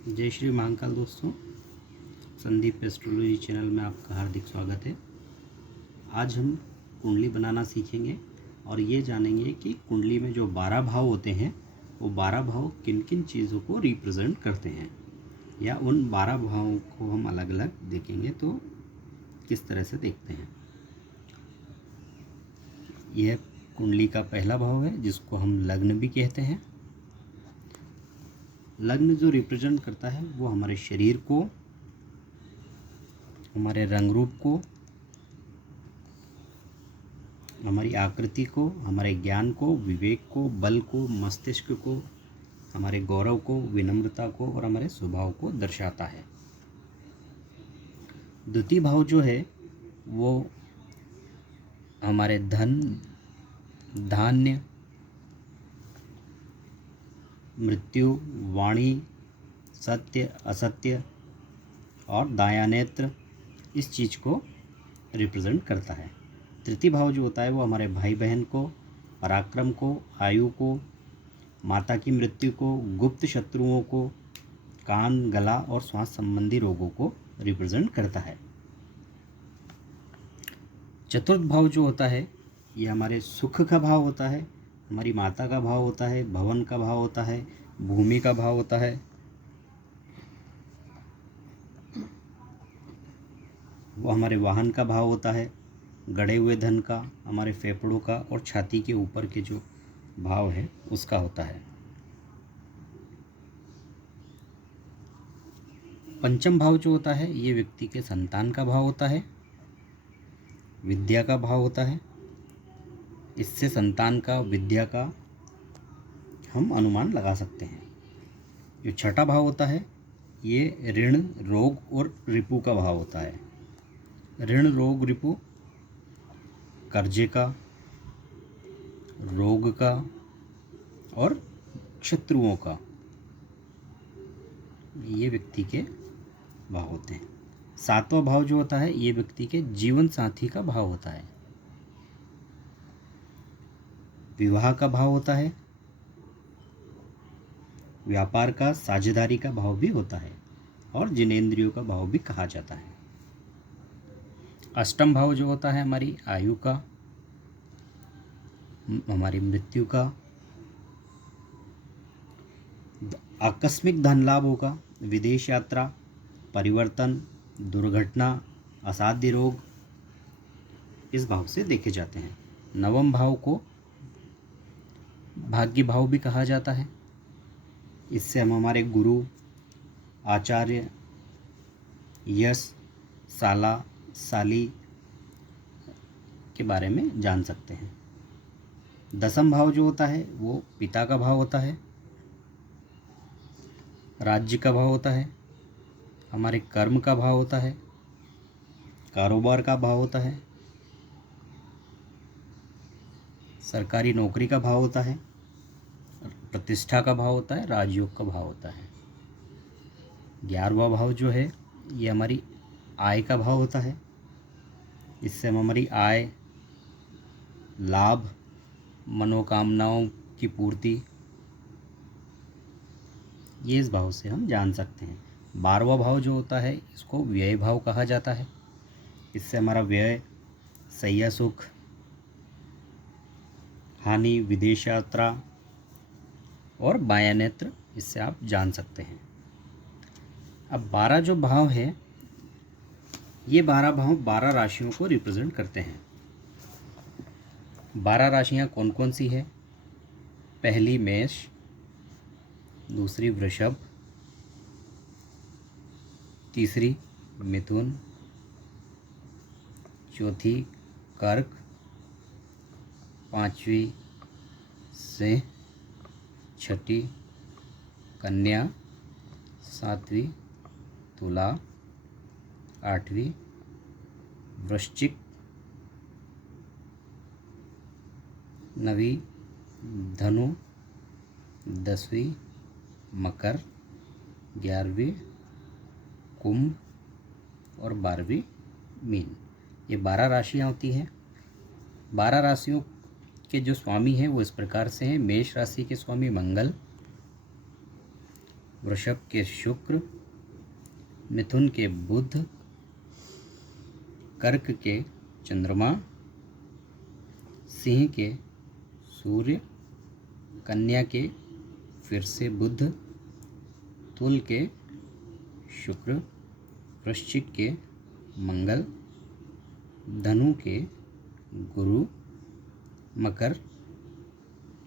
जय श्री महाकाल दोस्तों, Sandeep astrology channel में आपका हार्दिक स्वागत है। आज हम कुंडली बनाना सीखेंगे और ये जानेंगे कि कुंडली में जो 12 भाव होते हैं वो 12 भाव किन किन चीज़ों को रिप्रेजेंट करते हैं, या उन 12 भावों को हम अलग अलग देखेंगे तो किस तरह से देखते हैं। यह कुंडली का पहला भाव है जिसको हम लग्न भी कहते हैं। लग्न जो रिप्रेजेंट करता है वो हमारे शरीर को, हमारे रंग रूप को, हमारी आकृति को, हमारे ज्ञान को, विवेक को, बल को, मस्तिष्क को, हमारे गौरव को, विनम्रता को और हमारे स्वभाव को दर्शाता है। द्वितीय भाव जो है वो हमारे धन, धान्य, मृत्यु, वाणी, सत्य, असत्य और दाया नेत्र, इस चीज़ को रिप्रेजेंट करता है। तृतीय भाव जो होता है वो हमारे भाई बहन को, पराक्रम को, आयु को, माता की मृत्यु को, गुप्त शत्रुओं को, कान, गला और श्वास संबंधी रोगों को रिप्रेजेंट करता है। चतुर्थ भाव जो होता है ये हमारे सुख का भाव होता है, हमारी माता का भाव होता है, भवन का भाव होता है, भूमि का भाव होता है, वो हमारे वाहन का भाव होता है, गड़े हुए धन का, हमारे फेफड़ों का और छाती के ऊपर के जो भाव है उसका होता है। पंचम भाव जो होता है ये व्यक्ति के संतान का भाव होता है, विद्या का भाव होता है। इससे संतान का, विद्या का हम अनुमान लगा सकते हैं। जो छठा भाव होता है ये ऋण, रोग और रिपु का भाव होता है। ऋण, रोग, रिपु, कर्जे का, रोग का और शत्रुओं का, ये व्यक्ति के भाव होते हैं। सातवां भाव जो होता है ये व्यक्ति के जीवन साथी का भाव होता है। विवाह का भाव होता है, व्यापार का, साझेदारी का भाव भी होता है और जिनेंद्रियों का भाव भी कहा जाता है। अष्टम भाव जो होता है हमारी आयु का, हमारी मृत्यु का, आकस्मिक धन लाभ होगा, विदेश यात्रा, परिवर्तन, दुर्घटना, असाध्य रोग, इस भाव से देखे जाते हैं। नवम भाव को भाग्य भाव भी कहा जाता है। इससे हम हमारे गुरु, आचार्य, यश, साला, साली के बारे में जान सकते हैं। दसम भाव जो होता है वो पिता का भाव होता है, राज्य का भाव होता है, हमारे कर्म का भाव होता है, कारोबार का भाव होता है, सरकारी नौकरी का भाव होता है, प्रतिष्ठा का भाव होता है, राजयोग का भाव होता है। 11वां भाव जो है ये हमारी आय का भाव होता है। इससे हम हमारी आय, लाभ, मनोकामनाओं की पूर्ति, ये इस भाव से हम जान सकते हैं। 12वां भाव जो होता है इसको व्यय भाव कहा जाता है। इससे हमारा व्यय, सैया सुख, हानि, विदेश यात्रा और बाया नेत्र, इससे आप जान सकते हैं। अब 12 जो भाव है ये 12 भाव 12 राशियों को रिप्रेजेंट करते हैं। 12 राशियां कौन कौन सी है? पहली मेष, दूसरी वृषभ, तीसरी मिथुन, चौथी कर्क, पांचवी सिंह, छठी कन्या, सातवीं तुला, आठवीं वृश्चिक, नवीं धनु, 10वीं मकर, 11वीं कुंभ और 12वीं मीन। ये 12 राशियाँ होती हैं। 12 राशियों के जो स्वामी हैं वो इस प्रकार से हैं। मेष राशि के स्वामी मंगल, वृषभ के शुक्र, मिथुन के बुध, कर्क के चंद्रमा, सिंह के सूर्य, कन्या के फिर से बुध, तुल के शुक्र, वृश्चिक के मंगल, धनु के गुरु, मकर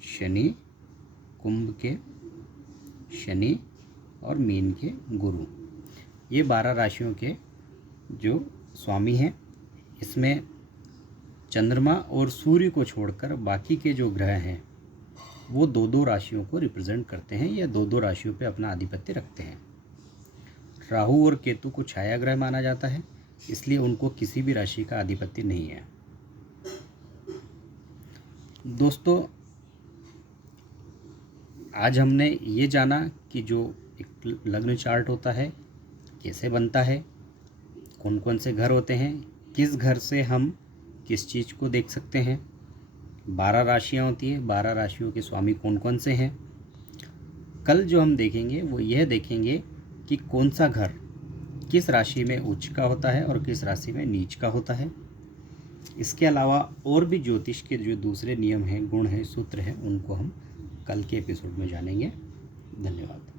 शनि, कुंभ के शनि और मीन के गुरु। ये 12 राशियों के जो स्वामी हैं, इसमें चंद्रमा और सूर्य को छोड़कर बाकी के जो ग्रह हैं वो 2-2 राशियों को रिप्रेजेंट करते हैं या 2-2 राशियों पे अपना आधिपत्य रखते हैं। राहु और केतु को छाया ग्रह माना जाता है, इसलिए उनको किसी भी राशि का आधिपत्य नहीं है। दोस्तों, आज हमने ये जाना कि जो एक लग्न चार्ट होता है कैसे बनता है, कौन कौन से घर होते हैं, किस घर से हम किस चीज़ को देख सकते हैं। 12 राशियाँ होती है, 12 राशियों के स्वामी कौन कौन से हैं। कल जो हम देखेंगे वो यह देखेंगे कि कौन सा घर किस राशि में उच्च का होता है और किस राशि में नीच का होता है। इसके अलावा और भी ज्योतिष के जो दूसरे नियम हैं, गुण हैं, सूत्र हैं, उनको हम कल के एपिसोड में जानेंगे। धन्यवाद।